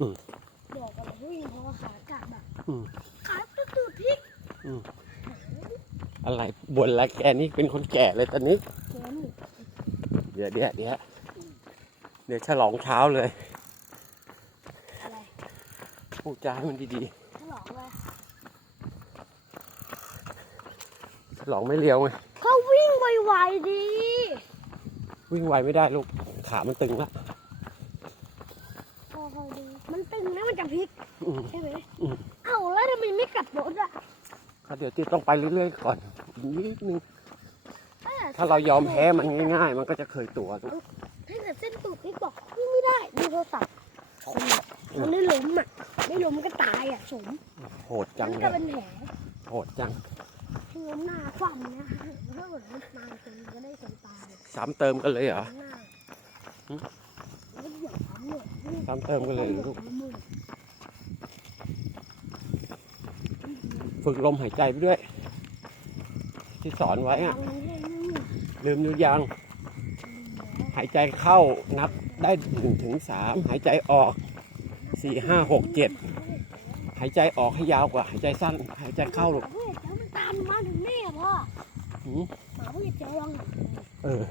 อืมบอกกับผู้หญิงเพราะว่าขากลับอะอืมขาตื่นตื่นพริกอะไรบนแล้วแกนี่เป็นคนแก่เลยตอนนี้เจอนี่เดี๋ยวเดี๋ยวเดี๋ยวเดี๋ยวฉลองเช้าเลยอะไรพูดจาให้มันดีฉลองเลยๆฉลองไม่เลี้ยวไงเขาวิ่งไวๆดี วิ่งไวไม่ได้ลูกขามันตึงละ พอพอดีมันตึงนะมันจะพลิกอืม ใช่ไหมอืม เอ้าแล้วทำไมไม่กลับรถอะก็เดี๋ยวที่ต้องไปเรื่อยๆก่อนอีกนิดนึงเอ้ยถ้าเรายอมแพ้มันง่าย ๆ มันก็จะเคยตัวลูกถ้าเกิดเส้นตูดพลิกบอกวิ่งไม่ได้ดูโทรศัพท์คนอะมันได้ล้มอะไม่ล้มก็ตายอะสมโหดจังมันเลก็ยเป็นแผลโหดจังที่ล้มหน้าคว่ำนะถ้าเกิดมันตายคนก็ได้คนตาย ซ้ำเติมกันเลยเหรอ หน้าหื มแล้วก็เหยียบซ้ำเลยซ้ำเติมกันเลยเหรอลูก ฝึกลมหายใจไปด้วย ที่สอนไว้อะลืมดูยังหายใจเข้านับได้หนึ่งถึงสามหายใจออกสี่ห้าหกเจ็ดหายใจออกให้ยาวกว่า หายใจสั้น หายใจเข้าลูกเฮ้ยแล้วมันตามมาถึงแม่พ่อหืมหมาผู้หญิงเจ้าลองเออ